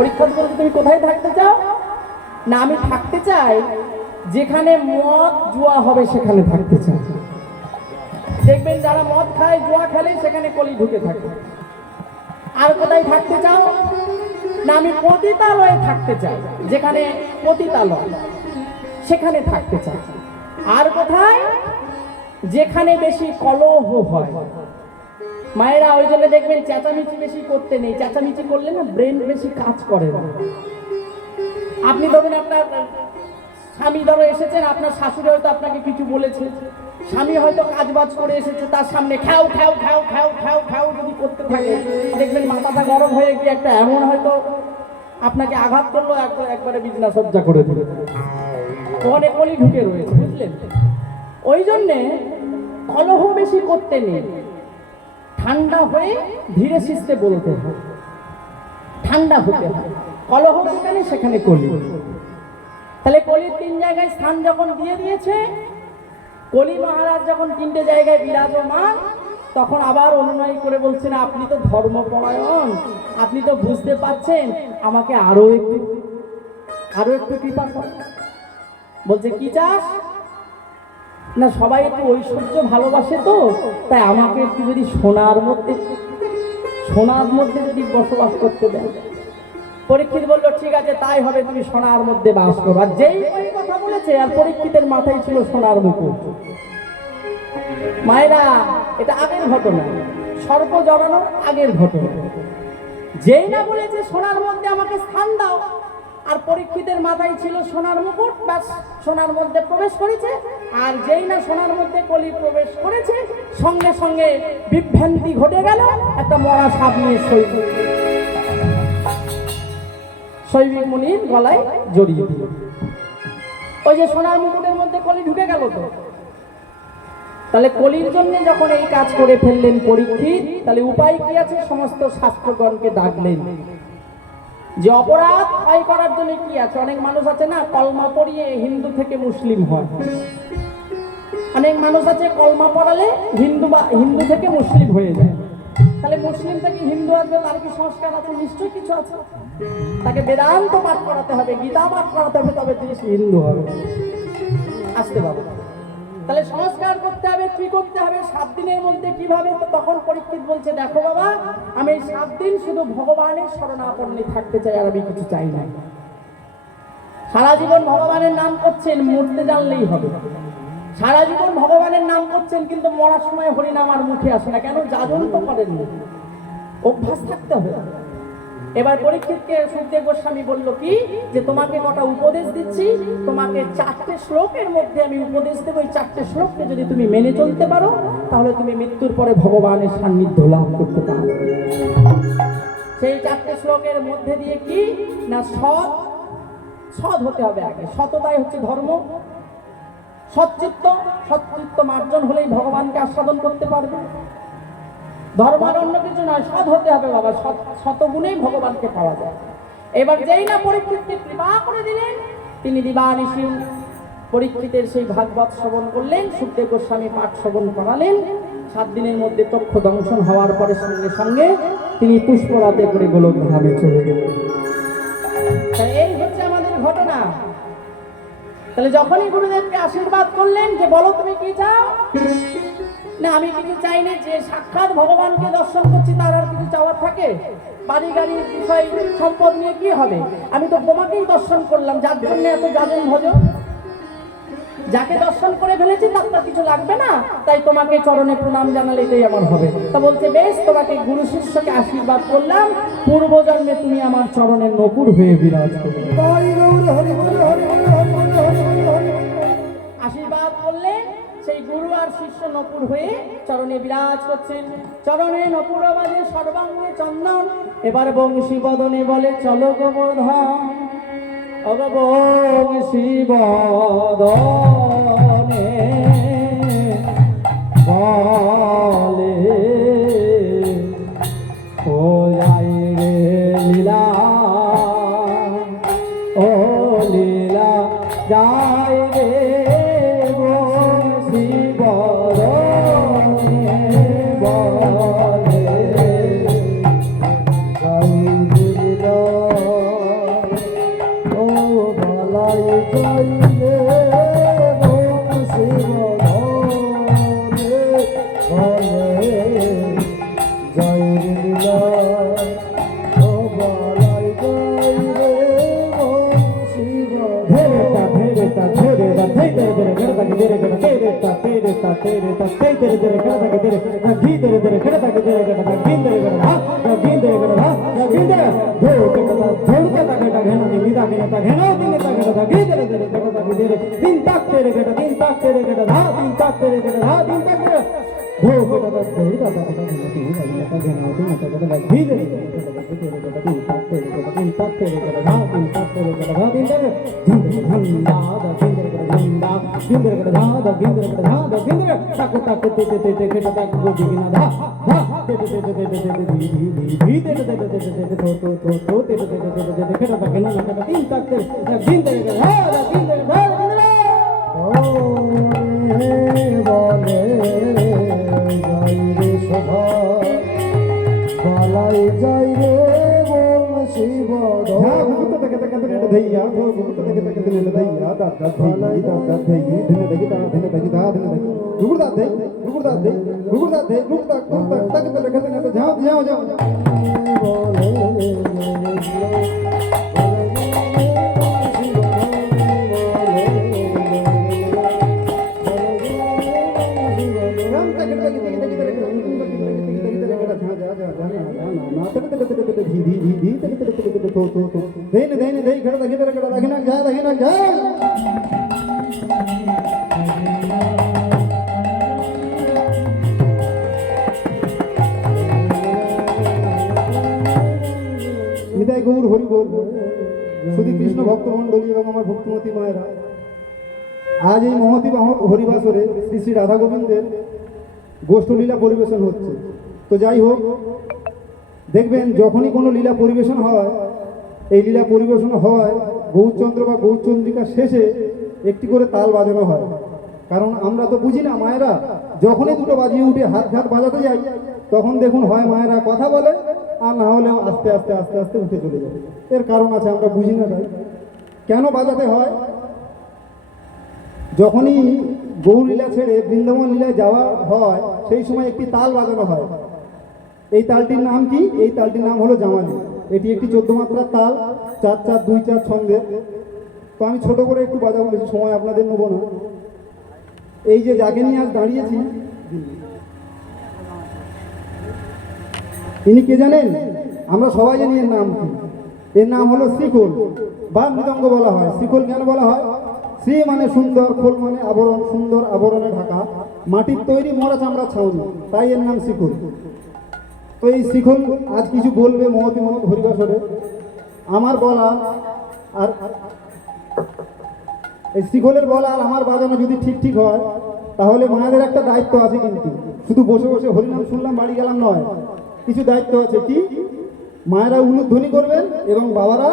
পরীক্ষাতে বলতে তুমি কোথায় থাকতে চাও? না আমি থাকতে চাই যেখানে মদ জুয়া হবে সেখানে থাকতে চাই। দেখবেন যারা মদ খায় জুয়া খেলে সেখানে কলি ঢুকে থাকে। আর কোথায় থাকতে চাও? না আমি পতিতালয়ে থাকতে চাই, যেখানে পতিতালয় সেখানে থাকতে চাই। আর কোথায়? যেখানে বেশি কলহ হয়। মায়েরা ওই জন্য দেখবেন চেঁচামেচি বেশি করতে নেই, চেঁচামেচি করলে না ব্রেন বেশি কাজ করে না। আপনি ধরুন আপনার স্বামী ধরো এসেছেন, আপনার শাশুড়ি হয়তো আপনাকে কিছু বলেছে, স্বামী হয়তো কাজবাজ করে এসেছে, তার সামনে খাও খাও খাও খাও খাও খাও যদি করতে থাকে, দেখবেন মাথাটা গরম হয়ে গিয়ে একটা এমন হয়তো আপনাকে আঘাত করলো, একবারে বিছনা সজ্জা করে দিল, ওখানে কলি ঢুকে রয়েছে, বুঝলেন? ওই জন্যে কলহ বেশি করতে নেই, ঠান্ডা হয়ে ধীরে সিস্তে বলতে হয়, ঠান্ডা হতে হয়। কলহ যেখানে সেখানে কলি। তাহলে কলির 3 জায়গায় স্থান যখন দিয়ে দিয়েছে, কলি মহারাজ যখন 3টে জায়গায় বিরাজমান, তখন আবার অনুনয় করে বলছেন আপনি তো ধর্মপরায়ণ, আপনি তো বুঝতে পারছেন, আমাকে আরো একটু কৃপা করেন। বলছে কি চাস? না সবাই একটু ঐশ্বর্য ভালোবাসে তো, তাই আমাকে একটু যদি সোনার মধ্যে যদি বসবাস করতে দেন। পরীক্ষিত বলল ঠিক আছে তাই হবে, তুমি সোনার মধ্যে বাস করো। আর যেই কথা বলেছে, আর পরীক্ষিতের মাথায় ছিল সোনার মুকুট। মায়েরা এটা আগের ঘটনা, সর্প জড়ানোর আগের ঘটনা। যেই না বলেছে সোনার মধ্যে আমাকে স্থান দাও, আর পরীক্ষিতের মাথায় ছিল সোনার মুকুট, বাস সোনার মধ্যে প্রবেশ করেছে। আর যেই না সোনার মধ্যে কলি প্রবেশ করেছে, সঙ্গে সঙ্গে বিভ্রান্তি ঘটে গেল, একটা মরা সাপ নিয়ে শৈবিক মুনির গলায় জড়িয়ে দিল। ওই যে সোনার মুকুটের মধ্যে কলি ঢুকে গেল। তো তাহলে কলির জন্য যখন এই কাজ করে ফেললেন পরীক্ষিত, তাহলে উপায় কি আছে? সমস্ত শাস্ত্রগণকে ডাকলেন যে অপরাধ ক্ষয় করার জন্য কি আছে। অনেক মানুষ আছে না কলমা পড়িয়ে হিন্দু থেকে মুসলিম হয়, অনেক মানুষ আছে কলমা পড়ালে হিন্দু থেকে মুসলিম হয়ে যায়। তাহলে মুসলিম থেকে হিন্দু আসবে, তার কি সংস্কার আছে? নিশ্চয়ই কিছু আছে। তাকে বেদান্ত পাঠ করাতে হবে, গীতা পাঠ করাতে হবে, তবে তিনি হিন্দু হবে। আসতে পারবে। তাহলে সংস্কার করতে হবে, কি করতে হবে? 7 দিনের মধ্যে কিভাবে? তো তখন পরীক্ষিত বলছে দেখো বাবা, আমি এই 7 দিন শুধু ভগবানের শরণাপন্নে থাকতে চাই, আর আমি কিছু চাই না। সারা জীবন ভগবানের নাম করছেন, মরতে জানলেই হবে। সারা জীবন ভগবানের নাম করছেন, কিন্তু মরার সময় হরিনাম আর মুখে আসে না কেন? যাজন তো করেননি, অভ্যাস থাকতে হবে। এবার পরীক্ষিতকে সুখদেব গোস্বামী বলল কি, যে তোমাকে কটা উপদেশ দিচ্ছি, তোমাকে 4টে শ্লোকের মধ্যে আমি উপদেশ দেবো। এই 4টে শ্লোককে যদি তুমি মেনে চলতে পারো, তাহলে তুমি মৃত্যুর পরে ভগবানের সান্নিধ্য লাভ করতে পারবে। সেই 4টে শ্লোকের মধ্যে দিয়ে কি না, সৎ হতে হবে আগে। সততাই হচ্ছে ধর্ম। সচ্চিত্ত মার্জন হলেই ভগবানকে আস্বাদন করতে পারবে। ধর্ম আর অন্য কিছু নয়, সৎ হতে হবে বাবা, শতগুণেই ভগবানকে পাওয়া যায়। এবার যেই না পরীক্ষিতকে কৃপা করে দিলেন, তিনি দিবানিশি পরীক্ষিতের সেই ভাগবত শ্রবণ করলেন, সুখদেব গোস্বামী পাঠ শ্রবণ করালেন। 7 দিনের মধ্যে চক্ষু দংশন হওয়ার পরে সঙ্গে সঙ্গে তিনি পুষ্পরাতে করে গোলকধামে চলে গেলেন। এই হচ্ছে আমাদের ঘটনা। তাহলে যখনই গুরুদেবকে আশীর্বাদ করলেন যে বলো তুমি কি চাও, না আমি কিছু চাই না, যে সাক্ষাৎ ভগবানকে দর্শন করছি তার আর কিছু চাওয়ার থাকে? বাড়ি গাড়ির বিষয় সম্পদ নিয়ে কি হবে? আমি তো তোমাকেই দর্শন করলাম, যার জন্য এত যাজন ভজন, যাকে দর্শন করে ফেলেছি তার কিছু লাগবে না, তাই তোমাকে চরণে প্রণাম জানালে এটাই আমার হবে। তা বলছে বেশ, তোমাকে গুরু শিষ্যকে আশীর্বাদ করলাম, পূর্বজন্মে তুমি আমার চরণের নকুর হয়ে বিরাজ করবে। আশীর্বাদ করলে সেই গুরু আর শিষ্য নকুর হয়ে চরণে বিরাজ করছেন। চরণে নকুর বাজে সর্বাঙ্গে চন্দন। এবার বংশী বদনে বলে চলো গোবর্ধন, বংশী বদনে বলে ও যাই রে লীলা, ও লীলা যাই রে বংশী বদনে বলে, तेरे गड़ तेरे ता तेरे ता तेरे ता ते तेरे तेरे खड़ा था तेरे घी तेरे तेरे खड़ा था तेरे गड़ था घी तेरे गड़ हा घी तेरे गड़ हा घी तेरे धो के ता धोड़ता था गड़ घेना नीली ता घेना ता घेना दिन ता गड़ था घी तेरे तेरे खड़ा था तेरे दिन तक तेरे गड़ दिन तक तेरे गड़ हा दिन तक तेरे गड़ हा दिन तक धो के ता धोड़ता था गड़ घेना नीली ता घेना ता घेना दिन ता गड़ घी तेरे तेरे गड़ दिन तक तेरे गड़ दिन तक तेरे गड़ हा दिन तक तेरे गड़ हा दिन तक झंडा दा झंडा झंडा गिंदर गड़ धा दा गिंदर गड़ धा दा गिंदर तक तक ते ते ते ते खटा तक गो दिगिना धा धा ते ते ते ते ते ते धी धी धी ते ते ते ते ते तो तो ते ते ते ते ते खटा तक ना ना तीन तक ते गिंदर गड़ धा दा गिंदर धा गिंदर ओ हे बोले যাই রে শোভা বালাই যাই রে বল শিব হ্যাঁ ভূত থেকে থেকে থেকে ধইয়া ভূত থেকে থেকে থেকে ধইয়া দাদা বালাই দাদা ধই ধনে ধই দাদা ধনে ধই দাদা ধনে ধই গুগুড়দা ধই গুগুড়দা ধই গুগুড়দা ধই গুগুড়দা গুগুড়দা তক তক থেকে থেকে যাও যাও যাও देन देन दे खड़ा लगे तेरे खड़ा लगे ना जा নিতাই গৌর হরি বল শুধু কৃষ্ণ ভক্ত মণ্ডলী এবং আমার ভক্তিমতী মায়েরা আজ এই মহতী হরিবাসরে শ্রী শ্রী রাধা গোবিন্দের গোষ্ঠলীলা পরিবেশন হচ্ছে। তো যাই হোক, দেখবেন যখনই কোনো লীলা পরিবেশন হয়, এই লীলা পরিবেশন হয় গৌরচন্দ্র বা গৌরচন্দ্রিকা শেষে একটি করে তাল বাজানো হয়। কারণ আমরা তো বুঝি না, মায়েরা যখনই দুটো বাজিয়ে উঠে হাত ঘাট বাজাতে যাই তখন দেখুন হয় মায়েরা কথা বলে আর না হলেও আস্তে আস্তে আস্তে আস্তে উঠে চলে যায়। এর কারণ আছে, আমরা বুঝি না তাই। কেন বাজাতে হয়? যখনই গৌরলীলা ছেড়ে বৃন্দাবন লীলায় যাওয়া হয় সেই সময় একটি তাল বাজানো হয়। এই তালটির নাম কি? এই তালটির নাম হলো জামালি। এটি একটি 14 মাত্রার তাল, 4-4 2-4 ছন্দের। তো আমি ছোট করে একটু বাজাবো, বেশি সময় আপনাদের নেবো না। এই যে যাকে নিয়ে আজ দাঁড়িয়েছি, ইনি কে জানেন? আমরা সবাই জানি এর নাম কি। এর নাম হলো শ্রীখোল বা মৃদঙ্গ বলা হয়। শ্রীখোল কেন বলা হয়? শ্রী মানে সুন্দর, খোল মানে আবরণ, সুন্দর আবরণে ঢাকা, মাটির তৈরি মরা চামড়া ছাউনি, তাই এর নাম শ্রীখোল। তো এই শ্রীখোল আজ কিছু বলবে মহতী হরিবাসরে। আমার বলা আর এই শ্রীখোলের বলা আর আমার বাজানো যদি ঠিক ঠিক হয় তাহলে মায়েদের একটা দায়িত্ব আছে, কিন্তু শুধু বসে বসে হরিনাম শুনলাম বাড়ি গেলাম নয়, কিছু দায়িত্ব আছে। কি? মায়েরা উলুধ্বনি করবেন এবং বাবারা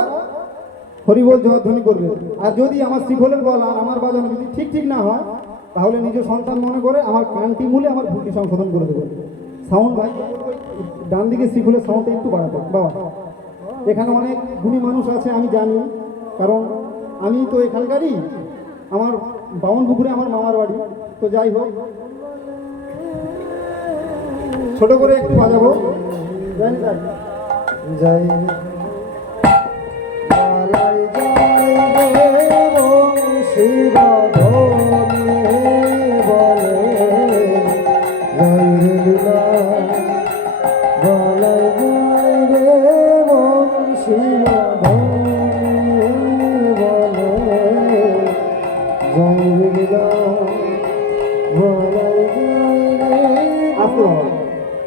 হরিবোল জয়ধ্বনি করবেন। আর যদি আমার শ্রীখোলের বলা আর আমার বাজানো যদি ঠিক ঠিক না হয় তাহলে নিজ সন্তান মনে করে আমার কানটি মূলে আমার ভুলটি সংশোধন করে দেবেন। সাউন্ড ভাই ডান দিকে শ্রীখোলের সাউন্ডটা একটু বাড়াতে বাবা। এখানে অনেক গুণী মানুষ আছে আমি জানি, কারণ আমি তো এখানকারই, আমার বামনপুকুরে আমার মামার বাড়ি। তো যাই হোক, ছোট করে একটু বাজাবো। যাই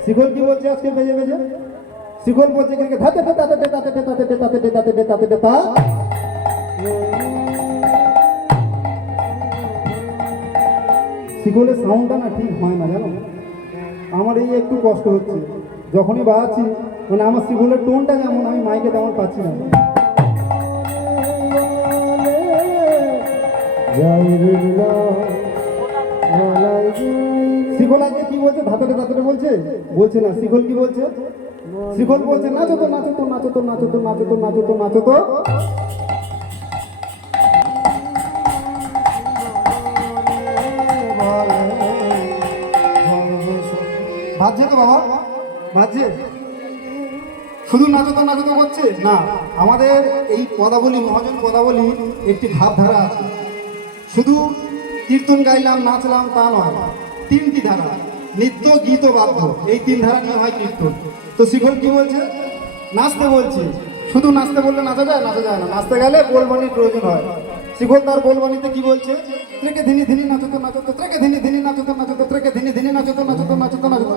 শিখল কি বলছে আজকে বেজে বেজে? শিখল বলছে ধাতে ধাতে ধাতে ধাতে ধাতে ধাতে ধাতে ধাতে ধাতে। শিখলের সাউন্ডটা না ঠিক হয় না, জানো? আমার এই একটু কষ্ট হচ্ছে যখনই বাজাচ্ছি, মানে আমার শিখলের টোনটা যেমন আমি মাইকে তেমন পাচ্ছি না। শিখল আজকে কি বলছে? ধাতাতে ধাতাতে বলছে? বলছে না। শিখল কি বলছে? শিখল বলছে নাচো তো নাচো তো নাচো তো নাচো তো নাচো তো নাচো তো নাচো তো। বাজছে তো বাবা, বাজছে। শুধু নাচো তো নাচো তো করছে না, আমাদের এই পদাবলী, মহাজন পদাবলী একটি ভাবধারা আছে। শুধু কীর্তন গাইলাম নাচলাম তা নয়, তিনটি ধারা, নৃত্য গীত ও বাদ্য, এই তিন ধারা নিয়ে হয় কীর্তন। তো শিখল কি বলছে? নাচতে বলছে। শুধু নাচতে বললে নাচা যায়? নাচা যায় না, নাচতে গেলে বোলবানির প্রয়োজন হয়। শিখল তার বোলবানিতে কি বলছে? ত্রেকে ধিনি ধিনি নাচতো নাচতো, ত্রেকে ধিনি ধিনি নাচতো নাচতো, ত্রেকে ধিনি ধিনি নাচতো নাচতো নাচতো নাচতো।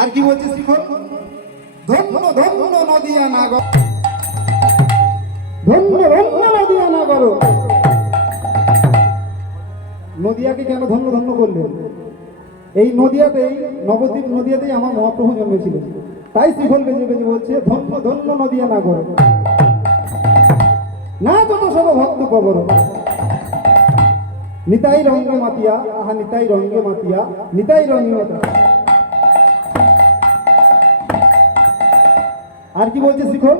আর কি বলছে শিখল? ধন্য ধন্য নদিয়া নাগর, ধন্য ধন্য নদিয়া নাগর। নদিয়াকে কেন ধন্য ধন্য করলেন? এই নদিয়াতেই, নবদ্বীপ নদিয়াতেই আমার মহাপ্রভু জন্মেছিলেন। তাই শিখল বেজে বেজে বলছে ধন্য ধন্য নদিয়া নাগর, না যত সব ভক্ত কবর। নিতাই রঙ্গে মাতিয়া, আহা নিতাই রঙ্গে মাতিয়া, নিতাই রঙ্গে মাতিয়া। আর কি বলছে শিখল?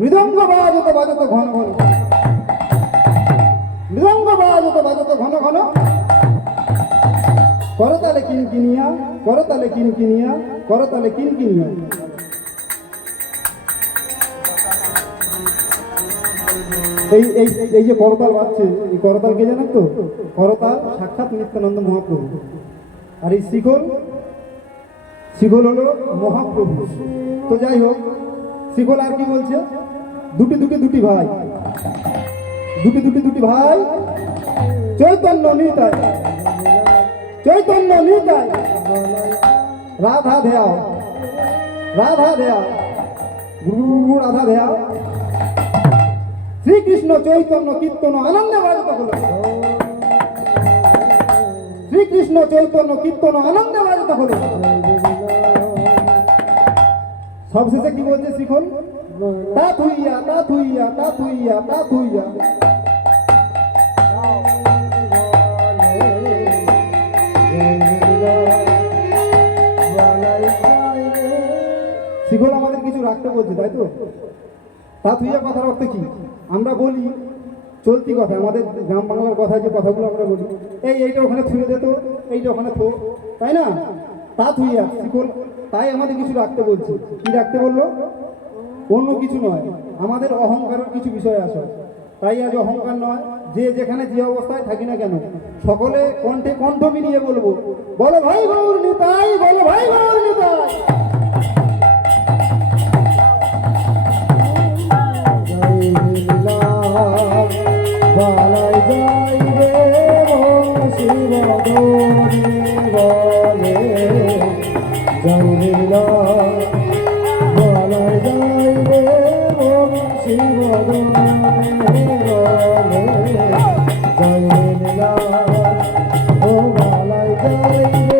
মৃদঙ্গ বাজত বাজত ঘন ঘন, মৃদঙ্গ বাজত বাজত ঘন ঘন, করতালে কিনকিনিয়া, করতালে কিনকিনিয়া, করতালে কিনকিনিয়া। এই এই এই যে করতাল বাজছে, এই করতাল কে জানেন তো? করতাল সাক্ষাৎ নিত্যানন্দ মহাপ্রভু। আর এই শিখল, শিখল হলো মহাপ্রভু। তো যাই হোক, শিখল আর কি বলছে? দুটি দুটি দুটি ভাই, দুটি দুটি দুটি ভাই, চৈতন্য নিতাই, চৈতন্য নিতাই, রাধা দেয়াও, রাধা দেয়াও, গুরু রাধা দেয়াও। শ্রীকৃষ্ণ চৈতন্য কীর্তন আনন্দে বাজত হলো, শ্রীকৃষ্ণ চৈতন্য কীর্তন আনন্দে বাজত হলো। সবশেষে কি বলছে শিখল? তা থুইয়া, তা থুইয়া, তা থুইয়া, তা থুইয়া। শিখল আমাদের কিছু রাখতে বলছে, তাই তো? তা থুইয়া কথার অর্থ কি? আমরা বলি চলতি কথা, আমাদের গ্রাম বাংলার কথা, যে কথাগুলো আমরা বলি, এইটা ওখানে থুয়ে দিত, এইটা ওখানে থো, তাই না? তা থুইয়া শিখল তাই আমাদের কিছু রাখতে বলছে। কি রাখতে বললো? অন্য কিছু নয়, আমাদের অহংকারের কিছু বিষয় আসে। তাই আজ অহংকার নয়, যে যেখানে যে অবস্থায় থাকি না কেন, সকলে কণ্ঠে কণ্ঠ মিলিয়ে বলবো, বলো ভাই গৌর নিতাই, বলো ভাই গৌর নিতাই। বালাই যাই রে শিব বলে, যাই লীলা বালাই যাই রে শিব বলে, যাই লীলা ও বালাই যাই রে।